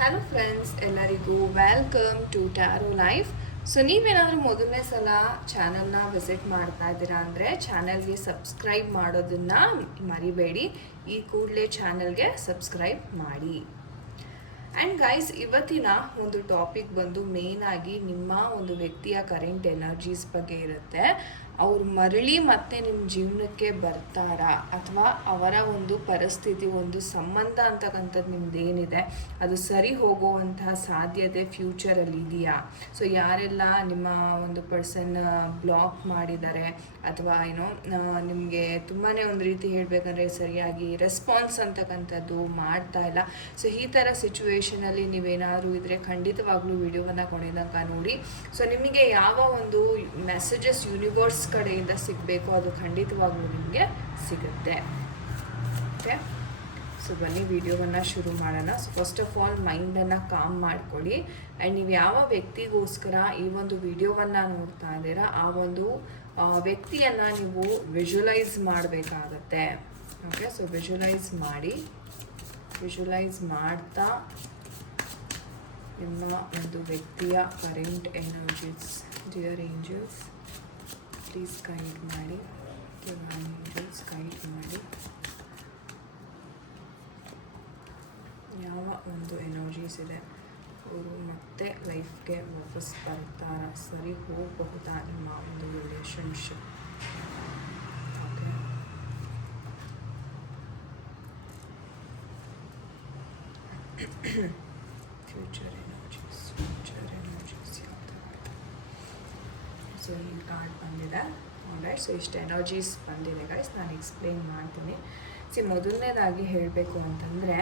Hello friends ಎಲ್ಲರಿಗೂ welcome to tarot life so ನೀವೇನಾದರೂ ಮೊದಲನೇ ಸಲ ಚಾನಲ್ನ ವಿಸಿಟ್ ಮಾಡ್ತಾ ಇದ್ದೀರಾ ಅಂದರೆ ಚಾನಲ್ಗೆ ಸಬ್ಸ್ಕ್ರೈಬ್ ಮಾಡೋದನ್ನು ಮರಿಬೇಡಿ. ಈ ಕೂಡಲೇ ಚಾನಲ್ಗೆ ಸಬ್ಸ್ಕ್ರೈಬ್ ಮಾಡಿ. ಆ್ಯಂಡ್ ಗೈಸ್ ಇವತ್ತಿನ ಒಂದು ಟಾಪಿಕ್ ಬಂದು ಮೇಯ್ನಾಗಿ ನಿಮ್ಮ ಒಂದು ವ್ಯಕ್ತಿಯ ಕರೆಂಟ್ ಎನರ್ಜೀಸ್ ಬಗ್ಗೆ ಇರುತ್ತೆ. ಅವ್ರು ಮರಳಿ ಮತ್ತೆ ನಿಮ್ಮ ಜೀವನಕ್ಕೆ ಬರ್ತಾರಾ? ಅಥವಾ ಅವರ ಒಂದು ಪರಿಸ್ಥಿತಿ, ಒಂದು ಸಂಬಂಧ ಅಂತಕ್ಕಂಥದ್ದು ನಿಮ್ಮದೇನಿದೆ ಅದು ಸರಿ ಹೋಗುವಂತಹ ಸಾಧ್ಯತೆ ಫ್ಯೂಚರಲ್ಲಿ ಇದೆಯಾ? ಸೊ ಯಾರೆಲ್ಲ ನಿಮ್ಮ ಒಂದು ಪರ್ಸನ್ ಬ್ಲಾಕ್ ಮಾಡಿದ್ದಾರೆ ಅಥವಾ ಏನೋ ನಿಮಗೆ ತುಂಬಾ ಒಂದು ರೀತಿ ಹೇಳಬೇಕಂದ್ರೆ ಸರಿಯಾಗಿ ರೆಸ್ಪಾನ್ಸ್ ಅಂತಕ್ಕಂಥದ್ದು ಮಾಡ್ತಾ ಇಲ್ಲ. ಸೊ ಈ ಥರ ಸಿಚುವೇಶನಲ್ಲಿ ನೀವೇನಾದರೂ ಇದ್ದರೆ ಖಂಡಿತವಾಗ್ಲೂ ವಿಡಿಯೋವನ್ನು ಕೊನೆ ತನಕ ನೋಡಿ. ಸೊ ನಿಮಗೆ ಯಾವ ಒಂದು ಮೆಸೇಜಸ್ ಯೂನಿವರ್ಸ್ ಕಡೆಯಿಂದ ಸಿಗಬೇಕು, ಅದು ಖಂಡಿತವಾಗ್ಲೂ ನಿಮಗೆ ಸಿಗುತ್ತೆ. ಓಕೆ ಸೊ ಬನ್ನಿ, ವಿಡಿಯೋವನ್ನು ಶುರು ಮಾಡೋಣ. ಸೊ ಫಸ್ಟ್ ಆಫ್ ಆಲ್ ಮೈಂಡನ್ನು ಕಾಮ್ ಮಾಡ್ಕೊಳ್ಳಿ. ಆ್ಯಂಡ್ ನೀವು ಯಾವ ವ್ಯಕ್ತಿಗೋಸ್ಕರ ಈ ಒಂದು ವಿಡಿಯೋವನ್ನು ನೋಡ್ತಾ ಇದ್ದೀರಾ, ಆ ಒಂದು ವ್ಯಕ್ತಿಯನ್ನು ನೀವು ವಿಜುವಲೈಸ್ ಮಾಡಬೇಕಾಗತ್ತೆ. ಓಕೆ ಸೊ ವಿಜುವಲೈಸ್ ಮಾಡಿ. ವಿಜುವಲೈಸ್ ಮಾಡ್ತಾ ನಿಮ್ಮ ಒಂದು ವ್ಯಕ್ತಿಯ current energies dear angels please guide ಮಾಡಿ. ಪ್ಲೀಸ್ ಗೈಡ್ ಮಾಡಿ. ಯಾವ ಒಂದು ಎನರ್ಜೀಸ್ ಇದೆ? ಅವರು ಮತ್ತೆ ಲೈಫ್ಗೆ ವಾಪಸ್ ಬರ್ತಾರ? ಸರಿ, ಹೋಗಬಹುದಾ ನಿಮ್ಮ ಒಂದು relationship okay future energies future energies ಯಾವ್ದು ಸೊ ಈ ಕಾರ್ಡ್ ಬಂದಿದೆ ಆಲ್ರೈಟ್ ಸೊ ಇಷ್ಟು ಎನರ್ಜೀಸ್ ಬಂದಿದೆ ಗೈಸ್ ನಾನು ಎಕ್ಸ್ಪ್ಲೇನ್ ಮಾಡ್ತೀನಿ. ಸಿ ಮೊದಲನೇದಾಗಿ ಹೇಳಬೇಕು ಅಂತಂದರೆ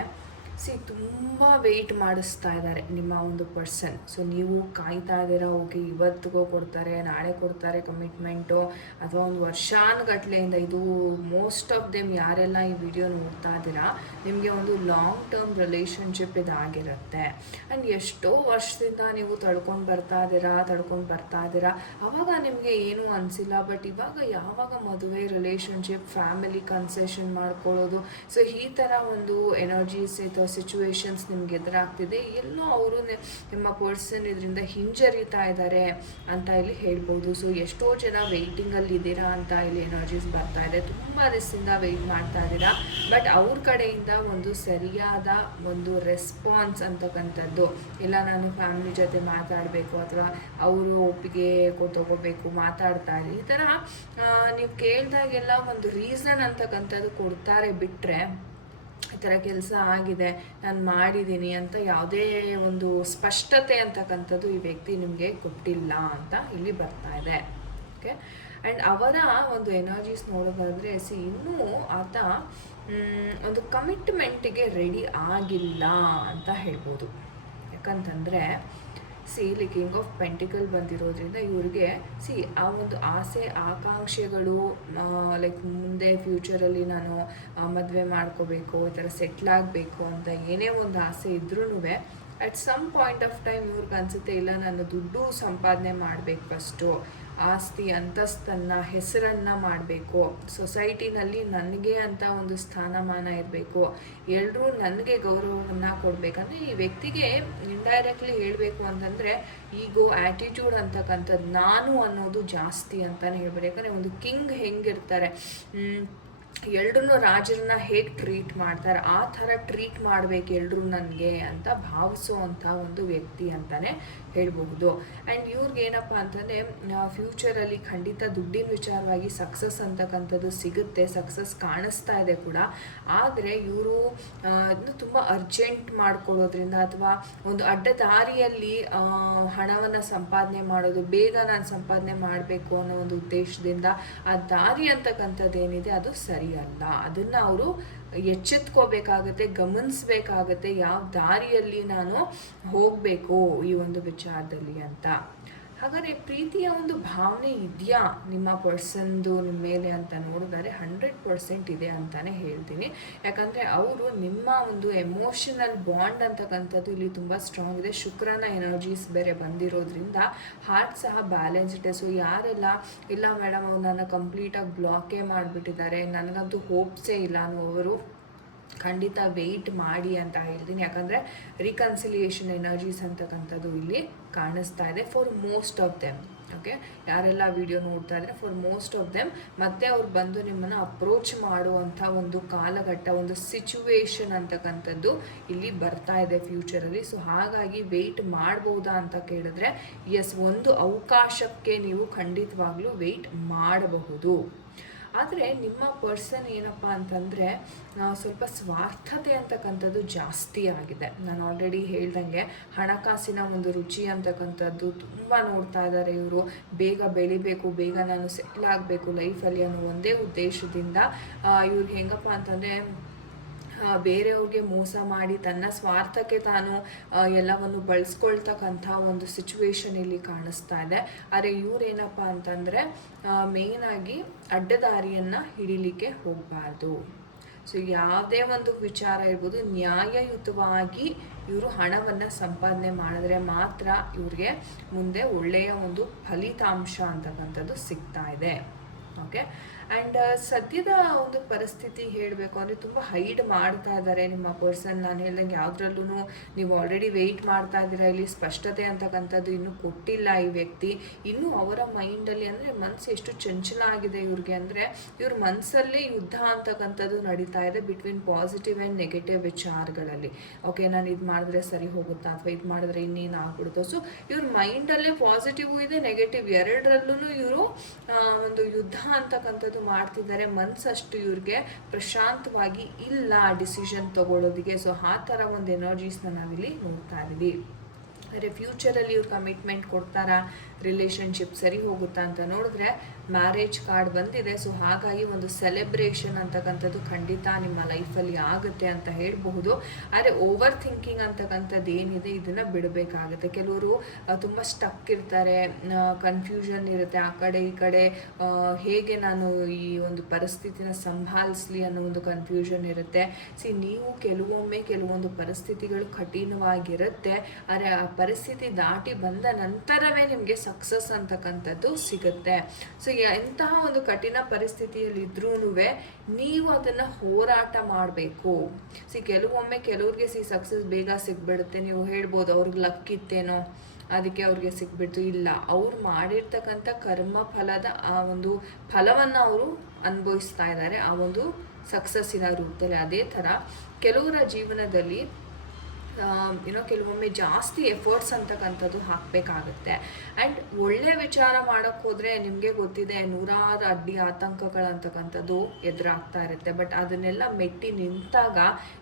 ಸಿ, ತುಂಬ ವೆಯ್ಟ್ ಮಾಡಿಸ್ತಾ ಇದ್ದಾರೆ ನಿಮ್ಮ ಒಂದು ಪರ್ಸನ್ ಸೊ ನೀವು ಕಾಯ್ತಾ ಇದ್ದೀರಾ, ಓಕೆ, ಇವತ್ತಿಗೋ ಕೊಡ್ತಾರೆ, ನಾಳೆ ಕೊಡ್ತಾರೆ ಕಮಿಟ್ಮೆಂಟು ಅಥವಾ ಒಂದು ವರ್ಷಾನುಗಟ್ಲೆಯಿಂದ ಇದು ಮೋಸ್ಟ್ ಆಫ್ ದೆಮ್ ಯಾರೆಲ್ಲ ಈ ವಿಡಿಯೋ ನೋಡ್ತಾ ಇದ್ದೀರಾ, ನಿಮಗೆ ಒಂದು ಲಾಂಗ್ ಟರ್ಮ್ ರಿಲೇಷನ್ಶಿಪ್ ಇದಾಗಿರುತ್ತೆ. ಆ್ಯಂಡ್ ಎಷ್ಟೋ ವರ್ಷದಿಂದ ನೀವು ತಡ್ಕೊಂಡು ಬರ್ತಾ ಇದ್ದೀರಾ, ತಡ್ಕೊಂಡು ಬರ್ತಾ ಇದ್ದೀರಾ ಆವಾಗ ನಿಮಗೆ ಏನೂ ಅನಿಸಿಲ್ಲ ಬಟ್ ಇವಾಗ ಯಾವಾಗ ಮದುವೆ ರಿಲೇಷನ್ಶಿಪ್ ಫ್ಯಾಮಿಲಿ ಕನ್ಸೆಷನ್ ಮಾಡ್ಕೊಳ್ಳೋದು ಸೊ ಈ ಥರ ಒಂದು ಎನರ್ಜೀಸ್ ಅಥವಾ ಸಿಚುವೇಶನ್ಸ್ ನಿಮ್ಗೆ ಎದುರಾಗ್ತಿದೆ, ಎಲ್ಲೋ ಅವರು ನಿಮ್ಮ ಪರ್ಸನ್ ಇದರಿಂದ ಹಿಂಜರಿತಾ ಇದ್ದಾರೆ ಅಂತ ಇಲ್ಲಿ ಹೇಳ್ಬೋದು. ಸೊ ಎಷ್ಟೋ ಜನ ವೆಯ್ಟಿಂಗಲ್ಲಿ ಇದ್ದೀರಾ ಅಂತ ಇಲ್ಲಿ ಎನರ್ಜೀಸ್ ಬರ್ತಾ ಇದೆ. ತುಂಬ ದಿವಸದಿಂದ ವೆಯ್ಟ್ ಮಾಡ್ತಾ ಇದ್ದೀರಾ. ಬಟ್ ಅವ್ರ ಕಡೆಯಿಂದ ಒಂದು ಸರಿಯಾದ ಒಂದು ರೆಸ್ಪಾನ್ಸ್ ಅಂತಕ್ಕಂಥದ್ದು. ಇಲ್ಲ, ನಾನು ಫ್ಯಾಮಿಲಿ ಜೊತೆ ಮಾತಾಡಬೇಕು ಅಥವಾ ಅವರು ಒಪ್ಪಿಗೆ ತಗೋಬೇಕು, ಮಾತಾಡ್ತಾ ಇರಿ. ಈ ಥರ ನೀವು ಕೇಳಿದಾಗೆಲ್ಲ ಒಂದು ರೀಸನ್ ಅಂತಕ್ಕಂಥದ್ದು ಕೊಡ್ತಾರೆ ಬಿಟ್ಟರೆ ಥರ ಕೆಲಸ ಆಗಿದೆ, ನಾನು ಮಾಡಿದ್ದೀನಿ ಅಂತ ಯಾವುದೇ ಒಂದು ಸ್ಪಷ್ಟತೆ ಅಂತಕ್ಕಂಥದ್ದು ಈ ವ್ಯಕ್ತಿ ನಿಮಗೆ ಕೊಟ್ಟಿಲ್ಲ ಅಂತ ಇಲ್ಲಿ ಬರ್ತಾ ಇದೆ. ಓಕೆ ಆ್ಯಂಡ್ ಅವರ ಒಂದು ಎನರ್ಜೀಸ್ ನೋಡೋದಾದರೆ ಸಿ ಇನ್ನೂ ಆತ ಒಂದು ಕಮಿಟ್ಮೆಂಟಿಗೆ ರೆಡಿ ಆಗಿಲ್ಲ ಅಂತ ಹೇಳ್ಬೋದು. ಯಾಕಂತಂದರೆ ಸಿ ಇಲ್ಲಿ ಕಿಂಗ್ ಆಫ್ ಪೆಂಟಿಕಲ್ ಬಂದಿರೋದ್ರಿಂದ ಇವ್ರಿಗೆ ಸಿ ಆ ಒಂದು ಆಸೆ, ಆಕಾಂಕ್ಷೆಗಳು ಲೈಕ್ ಮುಂದೆ ಫ್ಯೂಚರಲ್ಲಿ ನಾನು ಮದುವೆ ಮಾಡ್ಕೋಬೇಕು, ಈ ಥರ ಸೆಟ್ಲ್ ಆಗಬೇಕು ಅಂತ ಏನೇ ಒಂದು ಆಸೆ ಇದ್ರೂ at some point of time ಇವ್ರಿಗೆ ಅನಿಸುತ್ತೆ, ಇಲ್ಲ, ನಾನು ದುಡ್ಡು ಸಂಪಾದನೆ ಮಾಡಬೇಕು ಫಸ್ಟು ಆಸ್ತಿ ಅಂತಸ್ತನ್ನು, ಹೆಸರನ್ನು ಮಾಡಬೇಕು. ಸೊಸೈಟಿನಲ್ಲಿ ನನಗೆ ಅಂತ ಒಂದು ಸ್ಥಾನಮಾನ ಇರಬೇಕು. ಎಲ್ಲರೂ ನನಗೆ ಗೌರವವನ್ನು ಕೊಡಬೇಕಂದ್ರೆ ಈ ವ್ಯಕ್ತಿಗೆ ಇಂಡೈರೆಕ್ಟ್ಲಿ ಹೇಳಬೇಕು ಅಂತಂದರೆ ಈಗೋ ಆ್ಯಟಿಟ್ಯೂಡ್ ಅಂತಕ್ಕಂಥದ್ದು ನಾನು ಅನ್ನೋದು ಜಾಸ್ತಿ ಅಂತಲೇ ಹೇಳ್ಬೋದು. ಯಾಕಂದರೆ ಒಂದು ಕಿಂಗ್ ಹೆಂಗಿರ್ತಾರೆ ಎಲ್ರೂ ರಾಜರನ್ನ ಹೇಗೆ ಟ್ರೀಟ್ ಮಾಡ್ತಾರೆ, ಆ ಥರ ಟ್ರೀಟ್ ಮಾಡಬೇಕು ಎಲ್ಲರೂ ನನಗೆ ಅಂತ ಭಾವಿಸೋ ಒಂದು ವ್ಯಕ್ತಿ ಅಂತಲೇ ಹೇಳ್ಬಹುದು. ಆ್ಯಂಡ್ ಇವ್ರಿಗೆ ಏನಪ್ಪ ಅಂತಂದರೆ ಫ್ಯೂಚರಲ್ಲಿ ಖಂಡಿತ ದುಡ್ಡಿನ ವಿಚಾರವಾಗಿ ಸಕ್ಸಸ್ ಅಂತಕ್ಕಂಥದ್ದು ಸಿಗುತ್ತೆ ಸಕ್ಸಸ್ ಕಾಣಿಸ್ತಾ ಇದೆ ಕೂಡ. ಆದರೆ ಇವರು ತುಂಬ ಅರ್ಜೆಂಟ್ ಮಾಡ್ಕೊಳ್ಳೋದ್ರಿಂದ ಅಥವಾ ಒಂದು ಅಡ್ಡ ದಾರಿಯಲ್ಲಿ ಹಣವನ್ನು ಸಂಪಾದನೆ ಮಾಡೋದು, ಬೇಗ ನಾನು ಸಂಪಾದನೆ ಮಾಡಬೇಕು ಅನ್ನೋ ಒಂದು ಉದ್ದೇಶದಿಂದ ಆ ದಾರಿ ಅಂತಕ್ಕಂಥದ್ದು ಏನಿದೆ, ಅದು ಸರಿಯಲ್ಲ. ಅದನ್ನು ಅವರು ಎಚ್ಚೆತ್ಕೋಬೇಕಾಗತ್ತೆ ಗಮನಿಸ್ಬೇಕಾಗತ್ತೆ ಯಾವ ದಾರಿಯಲ್ಲಿ ನಾನು ಹೋಗಬೇಕು ಈ ಒಂದು ವಿಚಾರದಲ್ಲಿ ಅಂತ. ಹಾಗಾದರೆ ಪ್ರೀತಿಯ ಒಂದು ಭಾವನೆ ಇದೆಯಾ ನಿಮ್ಮ ಪರ್ಸನ್ದು ನಿಮ್ಮ ಮೇಲೆ ಅಂತ ನೋಡಿದರೆ ಹಂಡ್ರೆಡ್ ಪರ್ಸೆಂಟ್ ಇದೆ ಅಂತಲೇ ಹೇಳ್ತೀನಿ. ಯಾಕಂದರೆ ಅವರು ನಿಮ್ಮ ಒಂದು ಎಮೋಷನಲ್ ಬಾಂಡ್ ಅಂತಕ್ಕಂಥದ್ದು ಇಲ್ಲಿ ತುಂಬ ಸ್ಟ್ರಾಂಗ್ ಇದೆ. ಶುಕ್ರನ ಎನರ್ಜೀಸ್ ಬೇರೆ ಬಂದಿರೋದ್ರಿಂದ ಹಾರ್ಟ್ ಸಹ ಬ್ಯಾಲೆನ್ಸ್ ಇದೆ. ಸೊ ಯಾರೆಲ್ಲ, ಇಲ್ಲ ಮೇಡಮ್ ಅವ್ರು ನನ್ನ ಕಂಪ್ಲೀಟಾಗಿ ಬ್ಲಾಕೇ ಮಾಡಿಬಿಟ್ಟಿದ್ದಾರೆ, ನನಗಂತೂ ಹೋಪ್ಸೇ ಇಲ್ಲ ಅನ್ನೋವರು ಖಂಡಿತ ವೆಯ್ಟ್ ಮಾಡಿ ಅಂತ ಹೇಳ್ತೀನಿ. ಯಾಕಂದರೆ ರಿಕನ್ಸಿಲಿಯೇಷನ್ ಎನರ್ಜೀಸ್ ಅಂತಕ್ಕಂಥದ್ದು ಇಲ್ಲಿ ಕಾಣಿಸ್ತಾ ಇದೆ for most of them okay ಯಾರೆಲ್ಲ ವಿಡಿಯೋ ನೋಡ್ತಾ ಇದ್ದಾರೆ ಫಾರ್ ಮೋಸ್ಟ್ ಆಫ್ ದೆಮ್ ಮತ್ತೆ ಅವ್ರು ಬಂದು ನಿಮ್ಮನ್ನು ಅಪ್ರೋಚ್ ಮಾಡುವಂಥ ಒಂದು ಕಾಲಘಟ್ಟ, ಒಂದು ಸಿಚುವೇಶನ್ ಅಂತಕ್ಕಂಥದ್ದು ಇಲ್ಲಿ ಬರ್ತಾ ಇದೆ ಫ್ಯೂಚರಲ್ಲಿ ಸೊ ಹಾಗಾಗಿ ವೆಯ್ಟ್ ಮಾಡ್ಬೋದಾ ಅಂತ ಕೇಳಿದ್ರೆ ಎಸ್ ಒಂದು ಅವಕಾಶಕ್ಕೆ ನೀವು ಖಂಡಿತವಾಗ್ಲೂ ವೆಯ್ಟ್ ಮಾಡಬಹುದು. ಆದರೆ ನಿಮ್ಮ ಪರ್ಸನ್ ಏನಪ್ಪ ಅಂತಂದರೆ ಸ್ವಲ್ಪ ಸ್ವಾರ್ಥತೆ ಅಂತಕ್ಕಂಥದ್ದು ಜಾಸ್ತಿ ಆಗಿದೆ. ನಾನು ಆಲ್ರೆಡಿ ಹೇಳ್ದಂಗೆ ಹಣಕಾಸಿನ ಒಂದು ರುಚಿ ಅಂತಕ್ಕಂಥದ್ದು ತುಂಬ ನೋಡ್ತಾ ಇದ್ದಾರೆ ಇವರು. ಬೇಗ ಬೆಳಿಬೇಕು, ಬೇಗ ನಾನು ಸೆಟ್ಲ್ ಆಗಬೇಕು ಲೈಫಲ್ಲಿ ಅನ್ನೋ ಒಂದೇ ಉದ್ದೇಶದಿಂದ ಇವ್ರಿಗೆ ಹೆಂಗಪ್ಪ ಅಂತಂದರೆ ಬೇರೆಯವ್ರಿಗೆ ಮೋಸ ಮಾಡಿ ತನ್ನ ಸ್ವಾರ್ಥಕ್ಕೆ ತಾನು ಎಲ್ಲವನ್ನು ಬಳಸ್ಕೊಳ್ತಕ್ಕಂಥ ಒಂದು ಸಿಚುವೇಶನ್ ಇಲ್ಲಿ ಕಾಣಿಸ್ತಾ ಇದೆ. ಆದರೆ ಇವರೇನಪ್ಪ ಅಂತಂದರೆ ಮೇಯ್ನಾಗಿ ಅಡ್ಡದಾರಿಯನ್ನು ಹಿಡಿಲಿಕ್ಕೆ ಹೋಗಬಾರ್ದು. ಸೊ ಯಾವುದೇ ಒಂದು ವಿಚಾರ ಇರ್ಬೋದು, ನ್ಯಾಯಯುತವಾಗಿ ಇವರು ಹಣವನ್ನು ಸಂಪಾದನೆ ಮಾಡಿದ್ರೆ ಮಾತ್ರ ಇವ್ರಿಗೆ ಮುಂದೆ ಒಳ್ಳೆಯ ಒಂದು ಫಲಿತಾಂಶ ಅಂತಕ್ಕಂಥದ್ದು ಸಿಗ್ತಾ ಇದೆ. ಓಕೆ ಆ್ಯಂಡ್ ಸದ್ಯದ ಒಂದು ಪರಿಸ್ಥಿತಿ ಹೇಳಬೇಕು ಅಂದರೆ ತುಂಬ ಹೈಡ್ ಮಾಡ್ತಾ ಇದ್ದಾರೆ ನಿಮ್ಮ ಪರ್ಸನ್ ನಾನು ಹೇಳ್ದಂಗೆ ಯಾವುದ್ರಲ್ಲೂ ನೀವು ಆಲ್ರೆಡಿ ವೆಯ್ಟ್ ಮಾಡ್ತಾ ಇದ್ದೀರಾ, ಇಲ್ಲಿ ಸ್ಪಷ್ಟತೆ ಅಂತಕ್ಕಂಥದ್ದು ಇನ್ನೂ ಕೊಟ್ಟಿಲ್ಲ ಈ ವ್ಯಕ್ತಿ. ಇನ್ನೂ ಅವರ ಮೈಂಡಲ್ಲಿ ಅಂದರೆ ಮನಸ್ಸು ಎಷ್ಟು ಚಂಚಲ ಆಗಿದೆ ಇವ್ರಿಗೆ ಅಂದರೆ ಇವ್ರ ಮನಸ್ಸಲ್ಲೇ ಯುದ್ಧ ಅಂತಕ್ಕಂಥದ್ದು ನಡೀತಾ ಇದೆ ಬಿಟ್ವೀನ್ ಪಾಸಿಟಿವ್ ಆ್ಯಂಡ್ ನೆಗೆಟಿವ್ ವಿಚಾರಗಳಲ್ಲಿ. ಓಕೆ ನಾನು ಇದು ಮಾಡಿದ್ರೆ ಸರಿ ಹೋಗುತ್ತಾ ಅಥವಾ ಇದು ಮಾಡಿದ್ರೆ ಇನ್ನೇನು ಆಗ್ಬಿಡುತ್ತೋ ಸೊ ಇವ್ರ ಮೈಂಡಲ್ಲೇ ಪಾಸಿಟಿವ್ ಇದೆ ನೆಗೆಟಿವ್ ಎರಡರಲ್ಲೂ ಇವರು ಒಂದು ಯುದ್ಧ ಅಂತಕ್ಕಂಥದ್ದು ಮಾಡ್ತಿದ್ದಾರೆ ಮನ್ಸಷ್ಟು ಇವ್ರಿಗೆ ಪ್ರಶಾಂತವಾಗಿ ಇಲ್ಲ ಡಿಸಿಷನ್ ತಗೊಳ್ಳೋದಿಗೆ ಸೊ ಆ ಥರ ಒಂದು ಎನರ್ಜೀಸ್ನ ನಾವಿಲ್ಲಿ ನೋಡ್ತಾ ಇದ್ದೀವಿ. ಅಂದರೆ ಫ್ಯೂಚರಲ್ಲಿ ಇವ್ರು ಕಮಿಟ್ಮೆಂಟ್ ಕೊಡ್ತಾರಾ? ರಿಲೇಷನ್ಶಿಪ್ ಸರಿ ಹೋಗುತ್ತಾ ಅಂತ ನೋಡಿದ್ರೆ ಮ್ಯಾರೇಜ್ ಕಾರ್ಡ್ ಬಂದಿದೆ. ಸೊ ಹಾಗಾಗಿ ಒಂದು ಸೆಲೆಬ್ರೇಷನ್ ಅಂತಕ್ಕಂಥದ್ದು ಖಂಡಿತ ನಿಮ್ಮ ಲೈಫಲ್ಲಿ ಆಗುತ್ತೆ ಅಂತ ಹೇಳಬಹುದು. ಆದರೆ ಓವರ್ ಥಿಂಕಿಂಗ್ ಅಂತಕ್ಕಂಥದ್ದು ಏನಿದೆ, ಇದನ್ನು ಬಿಡಬೇಕಾಗುತ್ತೆ. ಕೆಲವರು ತುಂಬ ಸ್ಟಕ್ ಇರ್ತಾರೆ. ಕನ್ಫ್ಯೂಷನ್ ಇರುತ್ತೆ. ಆ ಕಡೆ ಈ ಕಡೆ ಹೇಗೆ ನಾನು ಈ ಒಂದು ಪರಿಸ್ಥಿತಿನ ಸಂಭಾಳಿಸ್ಲಿ ಅನ್ನೋ ಒಂದು ಕನ್ಫ್ಯೂಷನ್ ಇರುತ್ತೆ. ಸಿ ನೀವು ಕೆಲವೊಮ್ಮೆ ಕೆಲವೊಂದು ಪರಿಸ್ಥಿತಿಗಳು ಕಠಿಣವಾಗಿರುತ್ತೆ. ಆದರೆ ಆ ಪರಿಸ್ಥಿತಿ ದಾಟಿ ಬಂದ ನಂತರವೇ ನಿಮಗೆ ಸಕ್ಸಸ್ ಅಂತಕ್ಕಂಥದ್ದು ಸಿಗುತ್ತೆ. ಸೊ ಎಂತಹ ಒಂದು ಕಠಿಣ ಪರಿಸ್ಥಿತಿಯಲ್ಲಿ ಇದ್ರೂ ನೀವು ಅದನ್ನು ಹೋರಾಟ ಮಾಡಬೇಕು. ಸಿ ಕೆಲವೊಮ್ಮೆ ಕೆಲವ್ರಿಗೆ ಸಿ ಸಕ್ಸಸ್ ಬೇಗ ಸಿಗ್ಬಿಡುತ್ತೆ. ನೀವು ಹೇಳ್ಬೋದು ಅವ್ರಿಗೆ ಲಕ್ ಇತ್ತೇನೋ, ಅದಕ್ಕೆ ಅವ್ರಿಗೆ ಸಿಗ್ಬಿಡ್ತು ಇಲ್ಲ, ಅವ್ರು ಮಾಡಿರ್ತಕ್ಕಂಥ ಕರ್ಮ ಫಲದ ಆ ಒಂದು ಫಲವನ್ನು ಅವರು ಅನುಭವಿಸ್ತಾ ಇದ್ದಾರೆ. ಆ ಒಂದು ಸಕ್ಸಸ್ಸಿನ ರೂಪದಲ್ಲಿ. ಅದೇ ಥರ ಕೆಲವರ ಜೀವನದಲ್ಲಿ ಏನೋ ಕೆಲವೊಮ್ಮೆ ಜಾಸ್ತಿ ಎಫರ್ಟ್ಸ್ ಅಂತಕ್ಕಂಥದ್ದು ಹಾಕಬೇಕಾಗುತ್ತೆ. ಆ್ಯಂಡ್ ಒಳ್ಳೆ ವಿಚಾರ ಮಾಡೋಕ್ಕೆ ಹೋದರೆ ನಿಮಗೆ ಗೊತ್ತಿದೆ ನೂರಾರು ಅಡ್ಡಿ ಆತಂಕಗಳಂತಕ್ಕಂಥದ್ದು ಎದುರಾಗ್ತಾ ಇರುತ್ತೆ. ಬಟ್ ಅದನ್ನೆಲ್ಲ ಮೆಟ್ಟಿ ನಿಂತಾಗ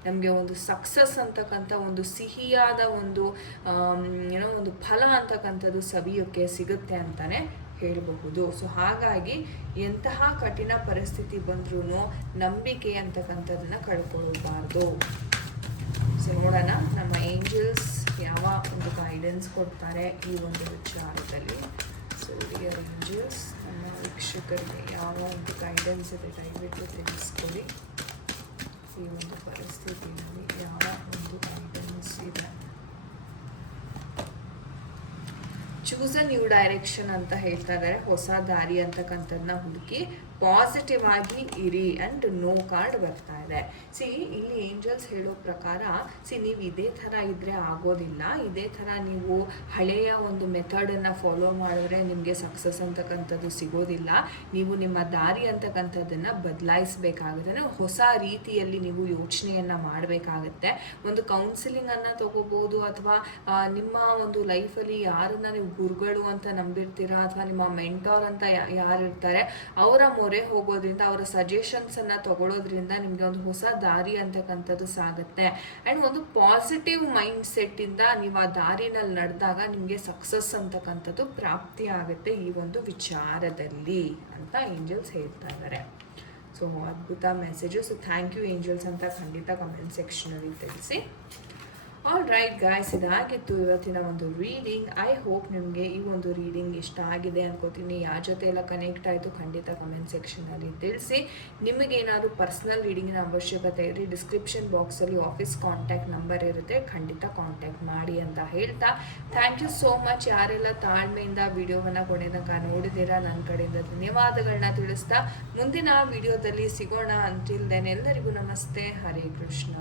ನಮಗೆ ಒಂದು ಸಕ್ಸಸ್ ಅಂತಕ್ಕಂಥ ಒಂದು ಸಿಹಿಯಾದ ಒಂದು ಏನೋ ಒಂದು ಫಲ ಅಂತಕ್ಕಂಥದ್ದು ಸವಿಯೋಕ್ಕೆ ಸಿಗುತ್ತೆ ಅಂತಲೇ ಹೇಳಬಹುದು. ಸೊ ಹಾಗಾಗಿ ಎಂತಹ ಕಠಿಣ ಪರಿಸ್ಥಿತಿ ಬಂದ್ರೂ ನಂಬಿಕೆ ಅಂತಕ್ಕಂಥದ್ದನ್ನು ಕಳ್ಕೊಳ್ಬಾರ್ದು ಸೊ ನೋಡೋಣ. ನಮ್ಮ ಏಂಜಲ್ಸ್ ಯಾವ ಒಂದು ಗೈಡೆನ್ಸ್ ಕೊಡ್ತಾರೆ ಈ ಒಂದು ವಿಚಾರದಲ್ಲಿ. ಸೊ ಡಿಯರ್ ಏಂಜಲ್ಸ್ ನಮ್ಮ ವೀಕ್ಷಕರಿಗೆ ಯಾವ ಒಂದು ಗೈಡೆನ್ಸ್ ಇದೆ ದಯವಿಟ್ಟು ತಿಳಿಸ್ಕೊಡಿ. ಈ ಒಂದು ಪರಿಸ್ಥಿತಿಯಲ್ಲಿ ಯಾವ ಒಂದು ಗೈಡೆನ್ಸ್ ಇದೆ ಚೂಸ್ ಅ ನ್ಯೂ ಡೈರೆಕ್ಷನ್ ಅಂತ ಹೇಳ್ತಾ ಇದ್ದಾರೆ ಹೊಸ ದಾರಿ ಅಂತಕ್ಕಂಥದ್ದನ್ನ ಹುಡುಕಿ ಪಾಸಿಟಿವ್ ಆಗಿ ಇರಿ ಅಂಡ್ ನೋ ಕಾರ್ಡ್ ಬರ್ತಾ ಇದೆ. ಸಿ ಇಲ್ಲಿ ಏಂಜಲ್ಸ್ ಹೇಳೋ ಪ್ರಕಾರ ಸಿ ನೀವು ಇದೇ ಥರ ಇದ್ದರೆ ಆಗೋದಿಲ್ಲ. ಇದೇ ಥರ ನೀವು ಹಳೆಯ ಒಂದು ಮೆಥಡನ್ನು ಫಾಲೋ ಮಾಡಿದ್ರೆ ನಿಮಗೆ ಸಕ್ಸಸ್ ಅಂತಕ್ಕಂಥದ್ದು ಸಿಗೋದಿಲ್ಲ. ನೀವು ನಿಮ್ಮ ದಾರಿ ಅಂತಕ್ಕಂಥದ್ದನ್ನು ಬದಲಾಯಿಸಬೇಕಾಗುತ್ತೆ. ಹೊಸ ರೀತಿಯಲ್ಲಿ ನೀವು ಯೋಚನೆಯನ್ನು ಮಾಡಬೇಕಾಗತ್ತೆ. ಒಂದು ಕೌನ್ಸಿಲಿಂಗನ್ನು ತಗೋಬೋದು ಅಥವಾ ನಿಮ್ಮ ಒಂದು ಲೈಫಲ್ಲಿ ಯಾರನ್ನ ನೀವು ಗುರುಗಳು ಅಂತ ನಂಬಿರ್ತೀರಾ ಅಥವಾ ನಿಮ್ಮ ಮೆಂಟೋರ್ ಅಂತ ಯಾರು ಯಾರಿರ್ತಾರೆ ಅವರ ಮೊರೆ ಹೋಗೋದ್ರಿಂದ, ಅವರ ಸಜೆಷನ್ಸನ್ನು ತಗೊಳ್ಳೋದ್ರಿಂದ ನಿಮಗೆ ಒಂದು ಹೊಸ ದಾರಿ ಅಂತಕ್ಕಂಥದ್ದು ಸಾಗುತ್ತೆ. ಆ್ಯಂಡ್ ಒಂದು ಪಾಸಿಟಿವ್ ಮೈಂಡ್ ಸೆಟ್ಟಿಂದ ನೀವು ಆ ದಾರಿನಲ್ಲಿ ನಡೆದಾಗ ನಿಮಗೆ ಸಕ್ಸಸ್ ಅಂತಕ್ಕಂಥದ್ದು ಪ್ರಾಪ್ತಿ ಆಗುತ್ತೆ ಈ ಒಂದು ವಿಚಾರದಲ್ಲಿ ಅಂತ ಏಂಜಲ್ಸ್ ಹೇಳ್ತಾ ಇದ್ದಾರೆ ಸೊ ಅದ್ಭುತ message so thank you angels ಅಂತ ಖಂಡಿತ ಕಮೆಂಟ್ ಸೆಕ್ಷನಲ್ಲಿ ತಿಳಿಸಿ. ಆಲ್ ರೈಟ್ ಗಾಯ್ಸ್ ಇದಾಗಿತ್ತು ಇವತ್ತಿನ ಒಂದು ರೀಡಿಂಗ್ ಐ ಹೋಪ್ ನಿಮಗೆ ಈ ಒಂದು ರೀಡಿಂಗ್ ಇಷ್ಟ ಆಗಿದೆ ಅನ್ಕೋತೀನಿ. ಯಾರ ಜೊತೆ ಎಲ್ಲ ಕನೆಕ್ಟ್ ಆಯಿತು, ಖಂಡಿತ ಕಮೆಂಟ್ ಸೆಕ್ಷನಲ್ಲಿ ತಿಳಿಸಿ. ನಿಮಗೇನಾದ್ರು ಪರ್ಸ್ನಲ್ ರೀಡಿಂಗಿನ ಅವಶ್ಯಕತೆ ಇದ್ರೆ ಡಿಸ್ಕ್ರಿಪ್ಷನ್ ಬಾಕ್ಸಲ್ಲಿ ಆಫೀಸ್ ಕಾಂಟ್ಯಾಕ್ಟ್ ನಂಬರ್ ಇರುತ್ತೆ. ಖಂಡಿತ ಕಾಂಟ್ಯಾಕ್ಟ್ ಮಾಡಿ ಅಂತ ಹೇಳ್ತಾ. ಥ್ಯಾಂಕ್ ಯು ಸೋ ಮಚ್ ಯಾರೆಲ್ಲ ತಾಳ್ಮೆಯಿಂದ ವಿಡಿಯೋವನ್ನು ಕೊನೆ ತನಕ ನೋಡಿದ್ದೀರಾ ನನ್ನ ಕಡೆಯಿಂದ ಧನ್ಯವಾದಗಳನ್ನ ತಿಳಿಸ್ತಾ. ಮುಂದಿನ ವಿಡಿಯೋದಲ್ಲಿ ಸಿಗೋಣ. ಅಂತಿಲ್ದೇನೆ ಎಲ್ಲರಿಗೂ ನಮಸ್ತೆ. ಹರೇ ಕೃಷ್ಣ.